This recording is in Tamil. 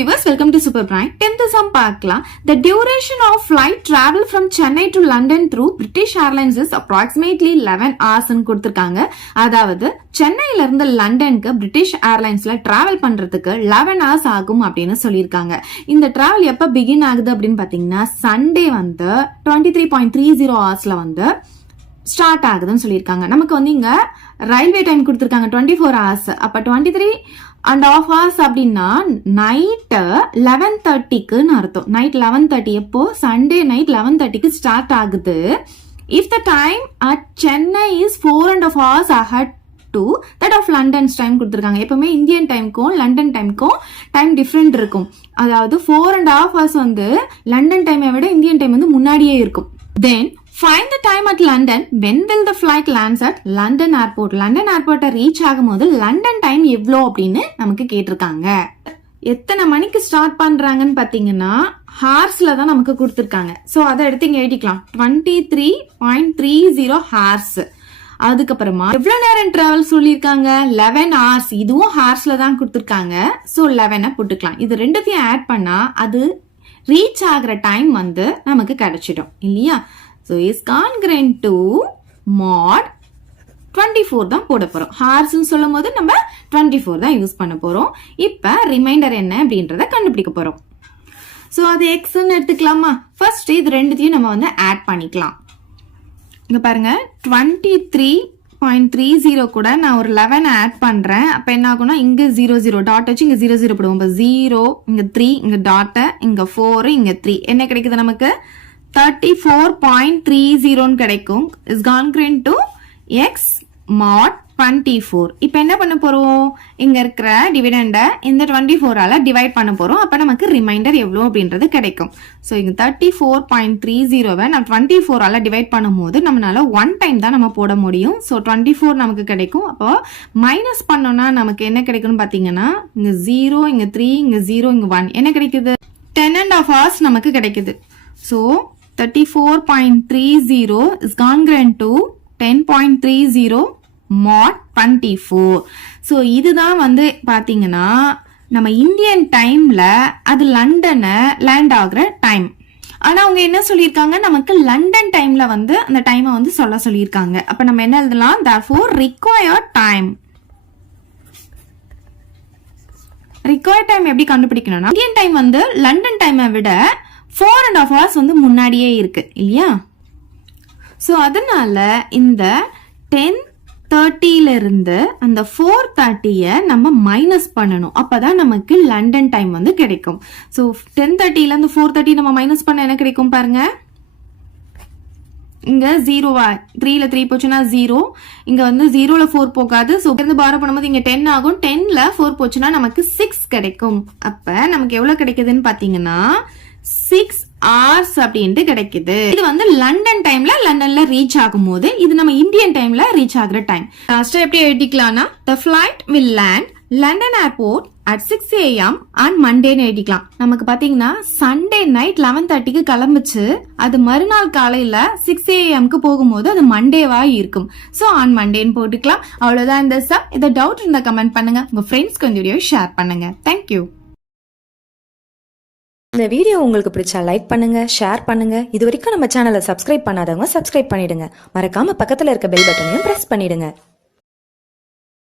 viewers, welcome to Super Prime. 10th sum பார்க்கலாம். The duration of flight travel from Chennai to London through British Airlines is approximately 11 hours ன்னு கொடுத்திருக்காங்க. அதாவது சென்னையில இருந்து லண்டனுக்கு பிரிட்டிஷ் ஏர்லைன்ஸ்ல டிராவல் பண்றதுக்கு 11 hours ஆகும் அப்படின்னு சொல்லியிருக்காங்க. இந்த டிராவல் எப்ப பிகின் ஆகுது அப்படின்னு பாத்தீங்கன்னா சண்டே வந்து 23.30 ஹவர்ஸ்ல வந்து ஸ்டார்ட் ஆகுதுன்னு சொல்லியிருக்காங்க. நமக்கு வந்து இங்க ரயில்வே டைம் கொடுத்திருக்காங்க 24 hours. அப்ப 23.5 hours அப்படின்னா நைட் 11:30க்குன்னு அர்த்தம். நைட் 11:30 எப்போ சண்டே நைட் 11:30க்கு ஸ்டார்ட் ஆகுது. If the time at Chennai is 4.5 hours ahead to that of London's time கொடுத்திருக்காங்க. எப்பவுமே இந்தியன் டைமுக்கும் லண்டன் டைமுக்கும் டைம் டிஃப்ரெண்ட் இருக்கும். அதாவது 4.5 hours வந்து லண்டன் டைமை விட இந்தியன் டைம் வந்து முன்னாடியே இருக்கும். Then find the time at London. When will the flight lands at London airport? London airport reach ஆகும்போது லண்டன் டைம் எவ்வளோ அப்படின்னு நமக்கு கேட்டிருக்காங்க. எத்தனை மணிக்கு ஸ்டார்ட் பண்றாங்கன்னு பாத்தீங்கன்னா ஹார்ஸ்ல தான் நமக்கு கொடுத்திருக்காங்க. ஸோ அதை எடுத்து இங்க எழுதிக்கலாம் 23.30 ஹார்ஸ். அதுக்கப்புறமா எவ்வளவு நேரம் டிராவல் சொல்லியிருக்காங்க 11 hours. இதுவும் ஹார்ஸ்ல தான் கொடுத்திருக்காங்க. ஸோ 11 போட்டுக்கலாம். இது ரெண்டுத்தையும் ஆட் பண்ணா அது ரீச் ஆகிற டைம் வந்து நமக்கு கிடைச்சிடும் இல்லையா. So is congruent to mod 24 தான் போட போறோம். ஹார்ஸ் சொல்லும் போது நம்ம 24 தான் யூஸ் பண்ண போறோம். இப்ப ரிமைண்டர் என்ன அப்படின்றத கண்டுபிடிக்க போறோம். சோ அது எக்ஸ்ன்னு எடுத்துக்கலாமா. ஃபர்ஸ்ட் இது ரெண்டுத்தையும் நம்ம வந்து ஆட் பண்ணிக்கலாம். இங்க பாருங்க 23.30 கூட நான் ஒரு 11 ஆட் பண்றேன். அப்ப என்ன ஆகும்னா இங்க 00 டாட் வச்சு இங்க 00 போடுவோம். 0 இங்க 3 இங்க டாட் இங்க 4 இங்க 3 என்ன கிடைக்குது நமக்கு 34.30 கிடைக்கும். Is congruent to x mod 24. இப்போ என்ன பண்ண போறோம் இங்க இருக்கிற டிவிடெண்ட இந்த 24ஆல டிவைட் பண்ண போறோம். அப்ப நமக்கு ரிமைண்டர் எவ்வளவு அப்படின்றது கிடைக்கும். சோ இங்க 34.30வை நான் 24ஆல டிவைட் பண்ணும்போது நம்மளால 1 டைம் தான் நம்ம போட முடியும். சோ 24 நமக்கு கிடைக்கும். அப்போ மைனஸ் பண்ணோம்னா நமக்கு என்ன கிடைக்கும்னு பாத்தீங்கன்னா இங்க 0 இங்க 3 இங்க 0 இங்க 1 என்ன கிடைக்குது 10.5 hours நமக்கு கிடைக்குது. So 34.30 is congruent to 10.30 mod 24. So இதுதான் வந்து பாத்தீங்கன்னா நம்ம இந்தியன் டைம்ல அது லண்டனை லேண்ட் ஆகுற டைம். ஆனா அவங்க என்ன சொல்லியிருக்காங்க நமக்கு லண்டன் டைம்ல வந்து அந்த டைமை வந்து சொல்லியிருக்காங்க. அப்ப நம்ம என்ன எழுதலாம் therefore required time. required time எப்படி கண்டுபிடிக்கணும்னா இந்தியன் டைம் வந்து லண்டன் டைமை விட 4.5 hours வந்து முன்னாடியே இருக்கு இல்லையா. சோ அதனால இந்த 10:30ல இருந்து அந்த 4:30 நம்ம மைனஸ் பண்ணணும். அப்பதான் நமக்கு லண்டன் டைம் வந்து கிடைக்கும். சோ 10:30ல இருந்து 4:30 நம்ம மைனஸ் பண்ண என்ன கிடைக்கும் பாருங்க. இங்க 0 3ல 3 போச்சுன்னா 0 இங்க வந்து 0ல 4 போகாது. சோ இருந்து பாரோ பண்ணும்போது இங்க 10 ஆகும். 10ல 4 போச்சுன்னா நமக்கு 6 கிடைக்கும். அப்ப நமக்கு எவ்வளவு கிடைக்குதுன்னு பாத்தீங்கன்னா 6 hours அப்படின்ட்டு கிடைக்குது. இது வந்து லண்டன் டைம்ல லண்டன்ல ரீச் ஆகும் போது இது நம்ம இந்தியன் டைம்ல ரீச் ஆகுற டைம். லாஸ்டா எப்படி எழுதிக்கலாம்னா the flight will land London airport at 6 AM on Mondayன்னு எழுதிக்கலாம். நமக்கு பாத்தீங்கன்னா சண்டே நைட் 11:30க்கு கிளம்புச்சு. அது மறுநாள் காலையில 6 AMக்கு போகும்போது அது மண்டேவா இருக்கும். சோ ஆன் மண்டேன்னு போட்டுக்கலாம். அவ்வளவுதான் இந்த சம். இதை டவுட் இருந்தா கமெண்ட் பண்ணுங்க. உங்க ஃப்ரெண்ட்ஸ்க்கு இந்த வீடியோ ஷேர் பண்ணுங்க. தேங்க்யூ. இந்த வீடியோ உங்களுக்கு பிடிச்சா லைக் பண்ணுங்க, ஷேர் பண்ணுங்க. இது வரைக்கும் நம்ம சேனலை சப்ஸ்கிரைப் பண்ணாதவங்க சப்ஸ்கிரைப் பண்ணிடுங்க. மறக்காம பக்கத்துல இருக்க பெல் பட்டனையும் பிரஸ் பண்ணிடுங்க.